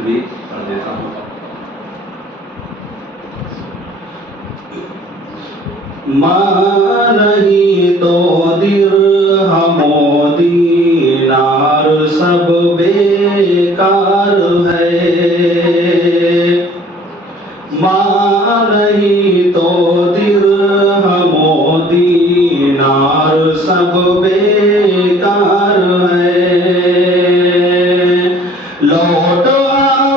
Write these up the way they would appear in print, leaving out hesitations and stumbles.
फिर भी पढ़ देता हूँ। माँ नहीं तो दिरहमो दीनार सब बेकार है। माँ नहीं तो दिरहमो दीनार सब बेकार है। लौटो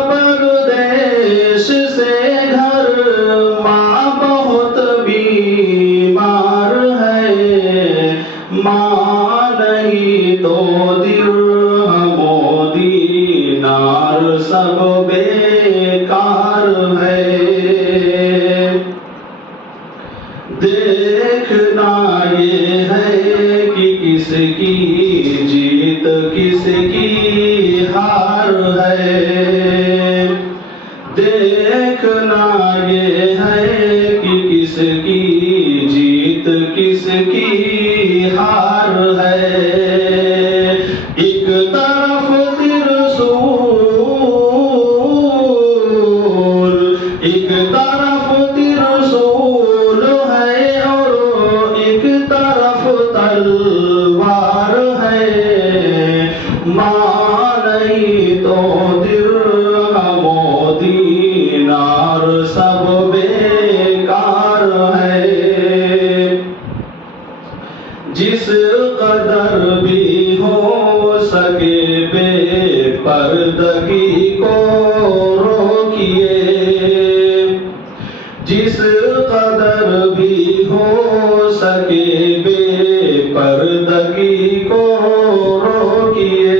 परदेश से घर, माँ बहुत बीमार है। माँ नहीं तो दिरहमो दीनार सब बेकार है। देखना ये है कि किसकी जीत किसकी हार है। देखना ये है कि किसकी जीत किसकी हार है। एक तरफ त्रिशूल, एक तरफ त्रिशूल है और एक तरफ तलवार है। माँ नहीं तो दिरहमो दीनार सब बेकार है। जिस कदर भी हो सके बेपर्दगी को रोकिए। जिस कदर भी हो सके बेपर्दगी को रोकिए।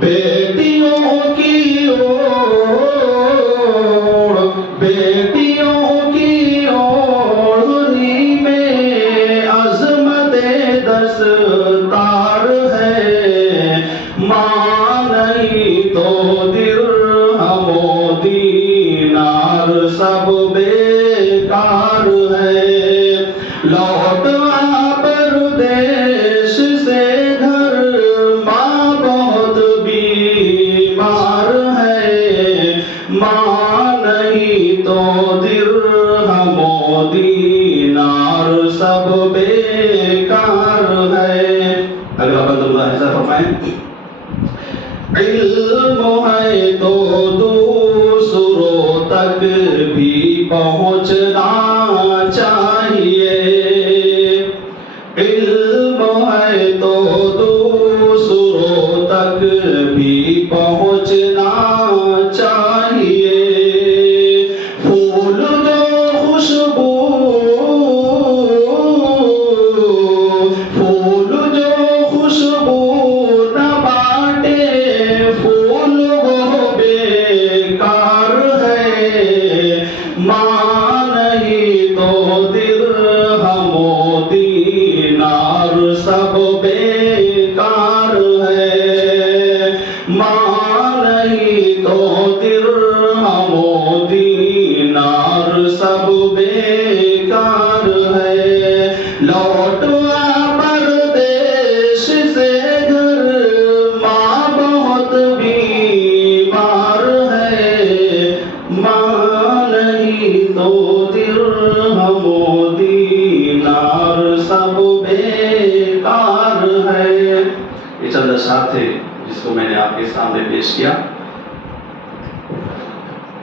बेटियों की ओर, बेटियों की ओढ़नी में अज़मते दस्तार है। माँ नहीं तो दिरहमो दीनार सब बेकार है। लौट आ परदेश से घर, माँ बहुत बीमार है। माँ नहीं तो दिरहमो दीनार सब बेकार है। अगला बंद मुलाहिज़ा फरमाएं। इल्म है तो दूसरों तक भी पहुँचना चाहिए। इल्म है तो दूसरों तक भी पहुँचना चाहिए। फूल जो खुशबू, फूल जो खुशबू न बाटे, फूल वो बेकार है। माँ नहीं तो दिरहमो दीनार सब बेकार है। माँ नहीं तो दिरहमो दीनार सब बेकार है। लौट आ परदेश से घर, माँ बहुत बीमार है। माँ नहीं तो दिरहमो दीनार सब बेकार है। ये चंद अशआर थे जिसको मैंने आपके सामने पेश किया।